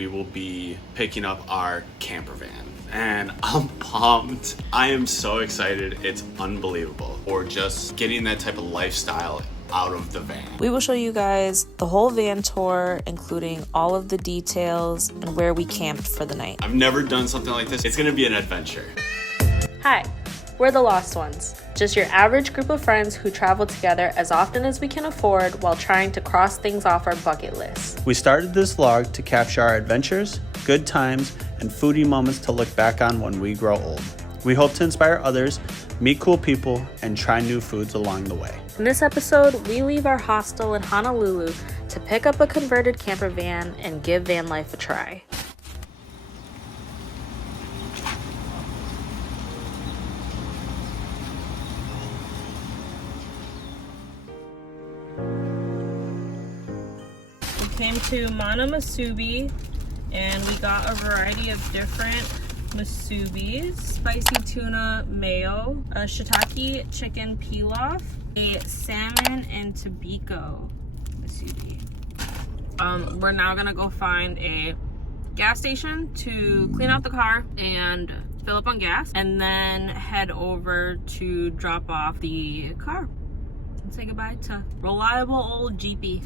we will be picking up our camper van. And I'm pumped. I am so excited. It's unbelievable. Or just getting that type of lifestyle out of the van. We will show you guys the whole van tour, including all of the details and where we camped for the night. I've never done something like this. It's gonna be an adventure. Hi, we're the Lost Ones. Just your average group of friends who travel together as often as we can afford while trying to cross things off our bucket list. We started this vlog to capture our adventures, good times, and foodie moments to look back on when we grow old. We hope to inspire others, meet cool people, and try new foods along the way. In this episode, we leave our hostel in Honolulu to pick up a converted camper van and give van life a try. We came to Mana Masubi and we got a variety of different musubis, spicy tuna mayo, a shiitake chicken pilaf, a salmon and tobiko musubi. We're now gonna go find a gas station to clean out the car and fill up on gas, and then head over to drop off the car and say goodbye to reliable old Jeepy.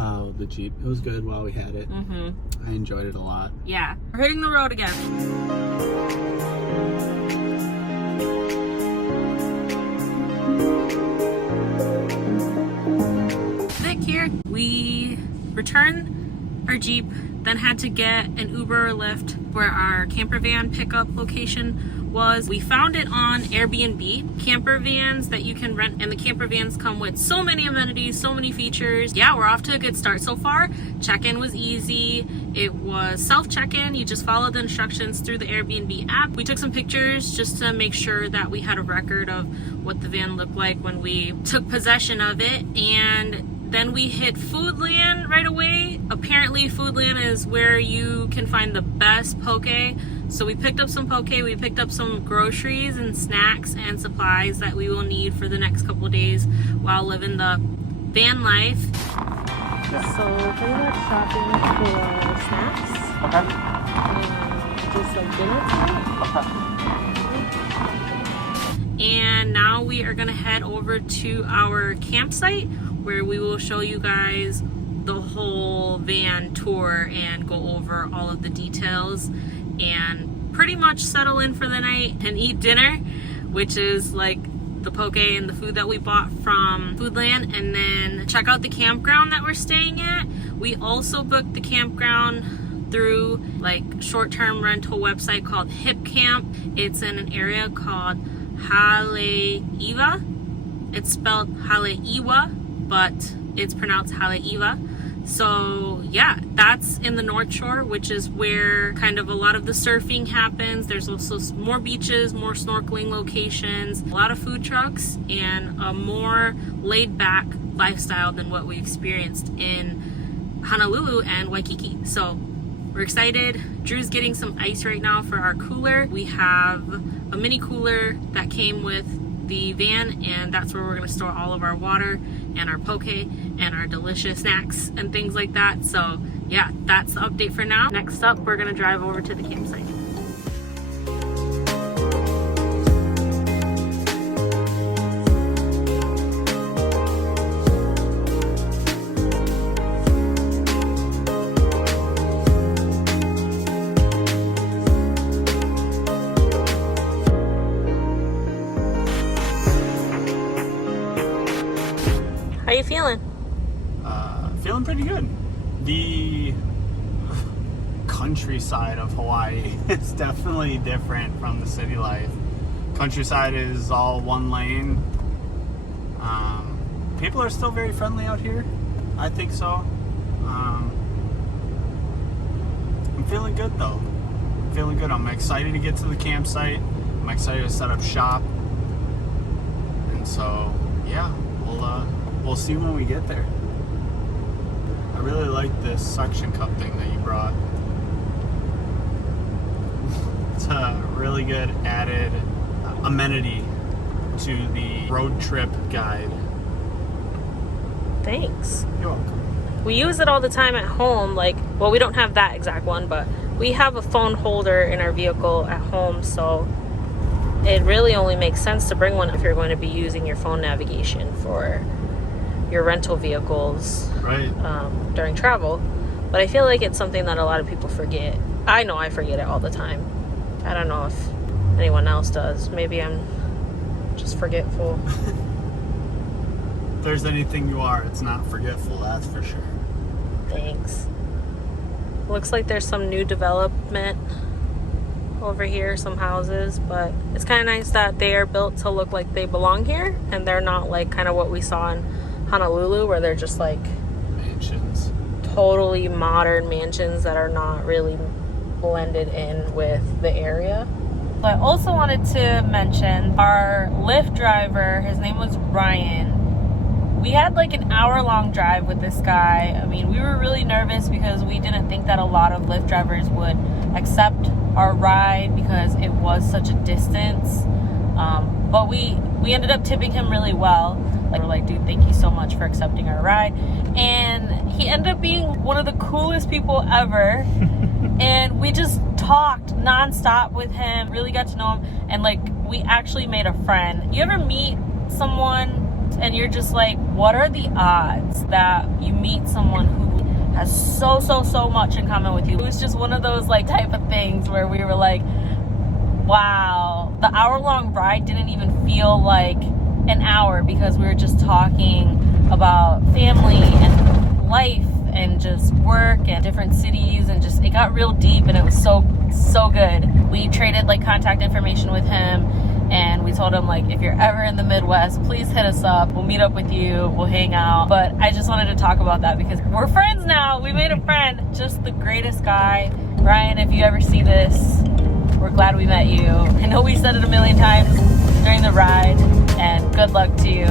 Oh, the Jeep. It was good while we had it. I enjoyed it a lot. Yeah, we're hitting the road again. Vick here. We returned our Jeep, then had to get an Uber or Lyft where our camper van pickup location was. We found it on Airbnb. Camper vans that you can rent, and the camper vans come with so many amenities, so many features. Yeah, we're off to a good start so far. Check-in was easy. It was self-check-in. You just followed the instructions through the Airbnb app. We took some pictures just to make sure that we had a record of what the van looked like when we took possession of it, and then we hit Foodland right away. Apparently Foodland is where you can find the best poke. So we picked up some poke, we picked up some groceries and snacks and supplies that we will need for the next couple of days while living the van life. So pretty much shopping for snacks. Okay. And just like dinner time. And now we are gonna head over to our campsite where we will show you guys the whole van tour and go over all of the details and pretty much settle in for the night and eat dinner, which is like the poke and the food that we bought from Foodland, and then check out the campground that we're staying at. We also booked the campground through like short-term rental website called Hip Camp. It's in an area called Haleiwa. It's spelled Haleiwa, but it's pronounced Haleiwa. So yeah, that's in the North Shore, which is where kind of a lot of the surfing happens. There's also more beaches, more snorkeling locations, a lot of food trucks, and a more laid back lifestyle than what we experienced in Honolulu and Waikiki. So we're excited. Drew's getting some ice right now for our cooler. We have a mini cooler that came with the van, and that's where we're going to store all of our water and our poke and our delicious snacks and things like that. So yeah, that's the update for now. Next up, we're going to drive over to the campsite. How you feeling? Feeling pretty good. The countryside of Hawaii is definitely different from the city life. Countryside is all one lane. People are still very friendly out here. I think so. I'm feeling good though. I'm feeling good. I'm excited to get to the campsite. I'm excited to set up shop. And so, yeah, we'll see when we get there. I really like this suction cup thing that you brought. It's a really good added amenity to the road trip guide. Thanks. You're welcome. we use it all the time at home. Like, well, we don't have that exact one, but we have a phone holder in our vehicle at home, so it really only makes sense to bring one if you're going to be using your phone navigation for your rental vehicles, right, during travel. But I feel like it's something that a lot of people forget. I know I forget it all the time. I don't know if anyone else does. Maybe I'm just forgetful. If there's anything you are, it's not forgetful, that's for sure. Thanks. Looks like there's some new development over here, some houses, but it's kind of nice that they are built to look like they belong here, and they're not like kind of what we saw in Honolulu, where they're just like Mansions. totally modern mansions that are not really blended in with the area. I also wanted to mention our Lyft driver. His name was Ryan. We had like an hour-long drive with this guy. I mean, we were really nervous because we didn't think that a lot of Lyft drivers would accept our ride because it was such a distance. But we ended up tipping him really well. Like, we're like, dude, thank you so much for accepting our ride. And he ended up being one of the coolest people ever. And we just talked nonstop with him, really got to know him, and like, we actually made a friend. You ever meet someone and you're just like, what are the odds that you meet someone who has so much in common with you? It was just one of those like type of things where we were like, wow, the hour-long ride didn't even feel like an hour because we were just talking about family and life and just work and different cities, and just, it got real deep, and it was so good. We traded like contact information with him, and we told him, like, if you're ever in the Midwest, please hit us up. We'll meet up with you. We'll hang out. But I just wanted to talk about that because we're friends now. We made a friend. Just the greatest guy. Ryan, if you ever see this, we're glad we met you. I know we said it a million times during the ride, and good luck to you.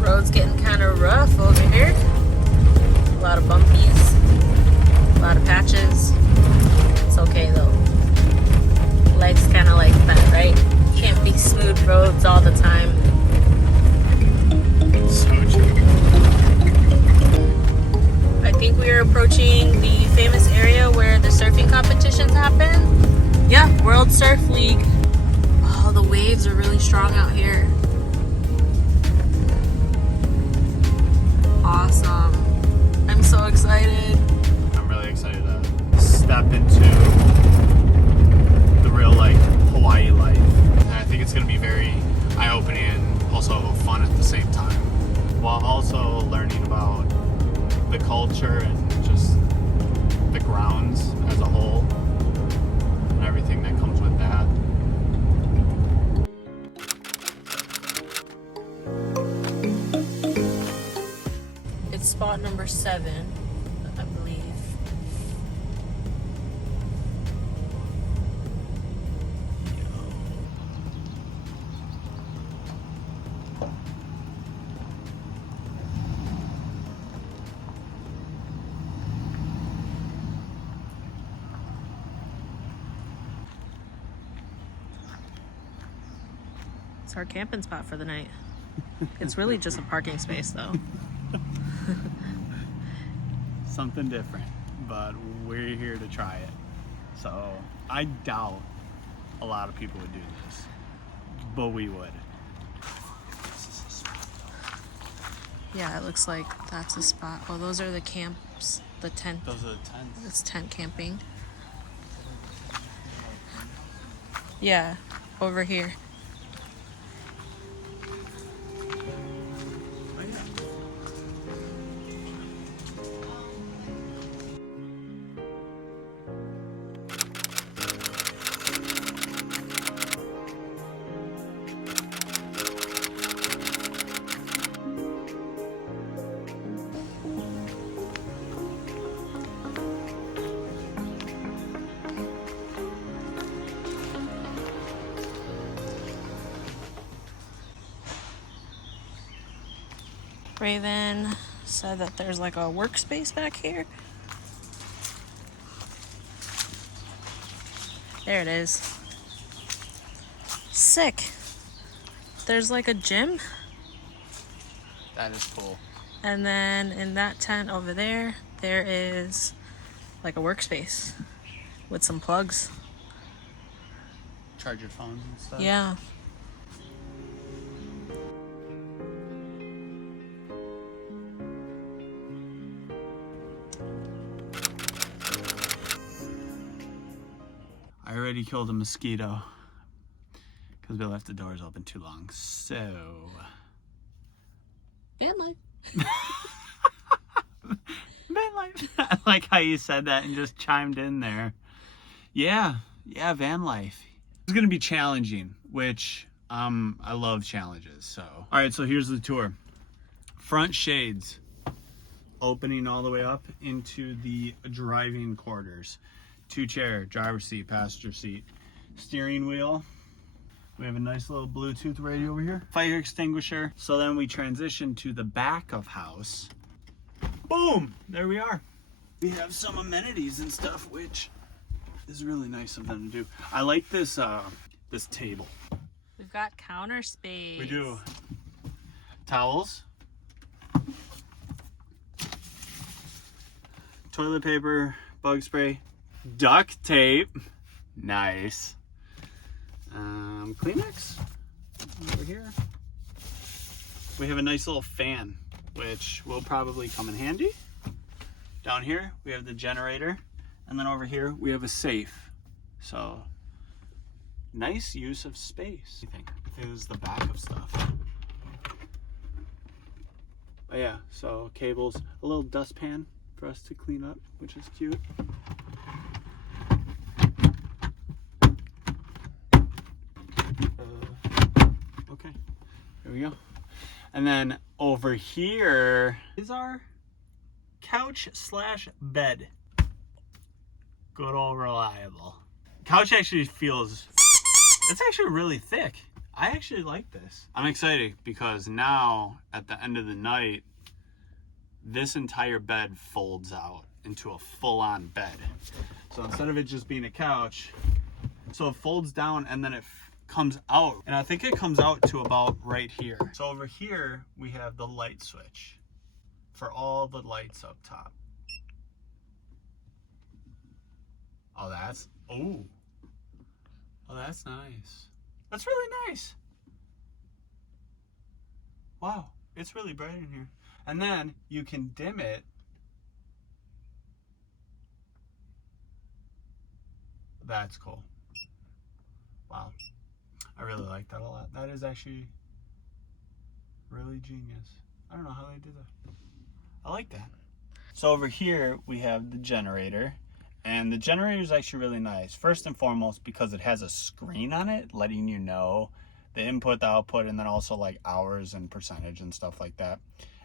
Road's getting kind of rough over here. A lot of bumpies, a lot of patches. It's okay though. Life's kind of like that, right? Can't be smooth roads all the time. So true. I think we are approaching the famous area where the surfing competitions happen. Yeah, World Surf League. Oh, the waves are really strong out here. Awesome. I'm so excited. I'm really excited to step into the real, like, Hawaii life. And I think it's going to be very eye-opening and also fun at the same time, while also learning about the culture and just the grounds as a whole and everything that comes with that. It's spot number 7, I believe. It's our camping spot for the night. It's really just a parking space though. Something different, but we're here to try it. So I doubt a lot of people would do this, but we would. Yeah, it looks like that's a spot. Oh, those are the camps, the tent. Those are the tents. It's tent camping. Yeah, over here. Raven said that there's like a workspace back here. There it is. Sick. There's like a gym. That is cool. And then in that tent over there, there is like a workspace with some plugs. Charge your phones and stuff. Yeah. I already killed a mosquito because we left the doors open too long. So, Van life. van life. I like how you said that and just chimed in there. Yeah, van life. It's gonna be challenging, which I love challenges. So, all right. So here's the tour. Front shades opening all the way up into the driving quarters. 2-chair, driver's seat, passenger seat, steering wheel. We have a nice little Bluetooth radio over here. Fire extinguisher. So then we transition to the back of house. Boom! There we are. We have some amenities and stuff, which is really nice of them to do. I like this this table. We've got counter space. We do. Towels. Toilet paper, bug spray, duct tape. Nice. Kleenex over here. We have a nice little fan, which will probably come in handy. Down here, we have the generator. And then over here, we have a safe. So, nice use of space. I think this is the back of stuff. But yeah, so cables, a little dustpan for us to clean up, which is cute. Okay, here we go. And then over here is our couch / bed. Good old reliable. Couch actually feels, it's actually really thick. I actually like this. I'm excited because now at the end of the night, this entire bed folds out into a full-on bed. So instead of it just being a couch, so it folds down and then it comes out. And I think it comes out to about right here. So over here, we have the light switch for all the lights up top. Oh, that's nice. That's really nice. Wow, it's really bright in here. And then you can dim it. That's cool. Wow, I really like that a lot. That is actually really genius. I don't know how they did that. I like that. So over here we have the generator. And the generator is actually really nice. First and foremost, because it has a screen on it letting you know the input, the output, and then also like hours and percentage and stuff like that.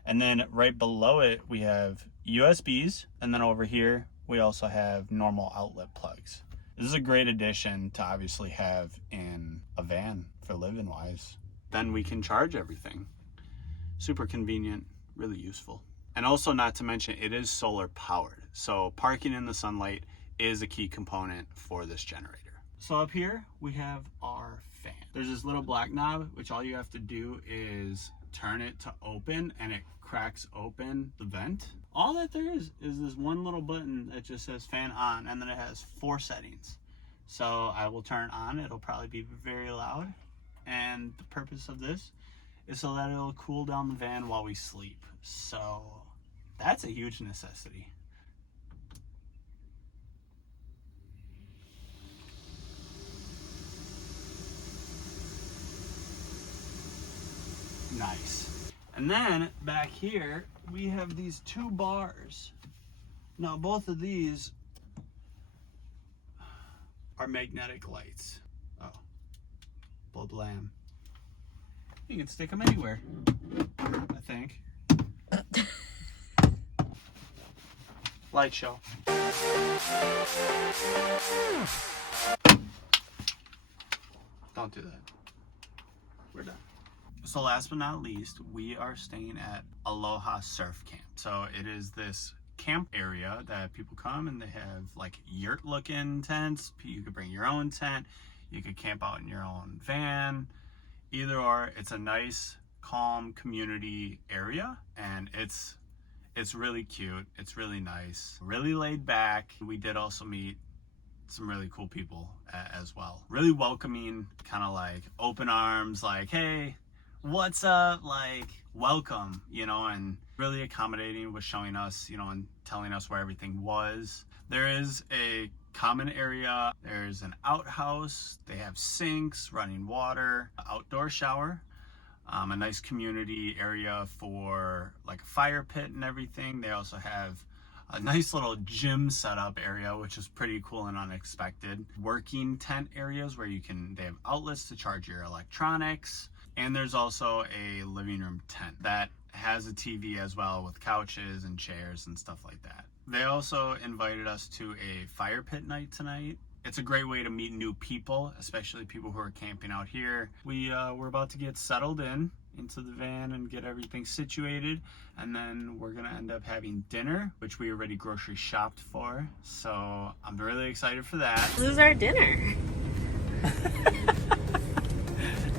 And then right below it, we have USBs. And then over here, we also have normal outlet plugs. This is a great addition to obviously have in a van for living wise. Then we can charge everything. Super convenient, really useful. And also, not to mention, it is solar powered. So parking in the sunlight is a key component for this generator. So up here, we have our fan. There's this little black knob, which all you have to do is turn it to open and it cracks open the vent. All that there is this one little button that just says fan on, and then it has 4 settings. So I will turn it on. It'll probably be very loud. And the purpose of this is so that it'll cool down the van while we sleep. So that's a huge necessity. Nice. And then back here, we have these 2 bars. Now both of these are magnetic lights. Oh, blood lamb. You can stick them anywhere, I think. Light show. Don't do that. We're done. So last but not least, we are staying at Aloha Surf Camp. So it is this camp area that people come and they have like yurt looking tents. You could bring your own tent. You could camp out in your own van. Either or, it's a nice calm community area, and it's really cute. It's really nice, really laid back. We did also meet some really cool people as well. Really welcoming, kind of like open arms, like, hey, what's up, like, welcome, you know, and really accommodating with showing us, you know, and telling us where everything was. There is a common area, there's an outhouse, they have sinks, running water, outdoor shower, a nice community area for like a fire pit and everything. They also have a nice little gym setup area, which is pretty cool and unexpected. Working tent areas where they have outlets to charge your electronics. And there's also a living room tent that has a TV as well, with couches and chairs and stuff like that. They also invited us to a fire pit night tonight. It's a great way to meet new people, especially people who are camping out here. We're about to get settled into the van and get everything situated, and then we're gonna end up having dinner, which we already grocery shopped for, so I'm really excited for that. This is our dinner.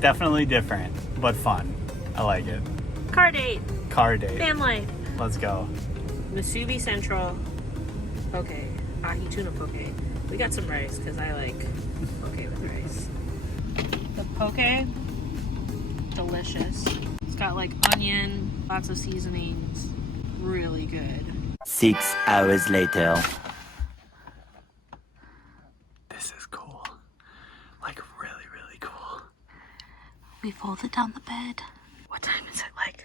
Definitely different, but fun. I like it. Car date. Car date. Van life. Let's go. Masubi Central poke. Ahi tuna poke. We got some rice because I like poke with rice. The poke, delicious. It's got like onion, lots of seasonings, really good. 6 hours later. This is cool. Like really, really cool. We folded down the bed. What time is it? Like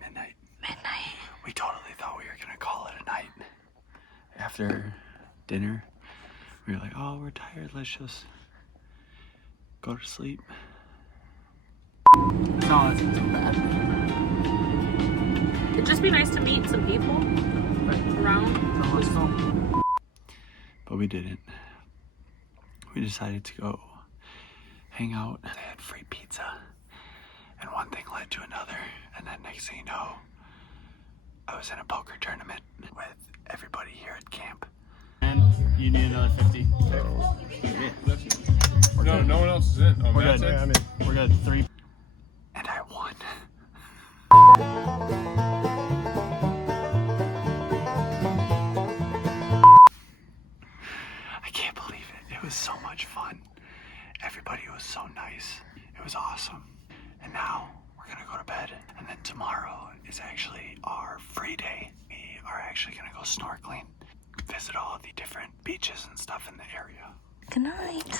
Midnight. midnight. We totally thought we were gonna call it a night. After dinner, we were like, oh, we're tired, let's just go to sleep. No, it's not too bad. It'd just be nice to meet some people around. So let's go. But we didn't. We decided to go hang out. They had free pizza. And one thing led to another. And then next thing you know, I was in a poker tournament with everybody here at camp. And you need another 50. No, no one else is in. Oh, We're Matt's good. in? We're good. 3. And I won. I can't believe it. It was so much fun. Everybody was so nice. It was awesome. And now we're gonna go to bed. And then tomorrow is actually our free day. We are actually gonna go snorkeling, visit all the different beaches and stuff in the area. Good night.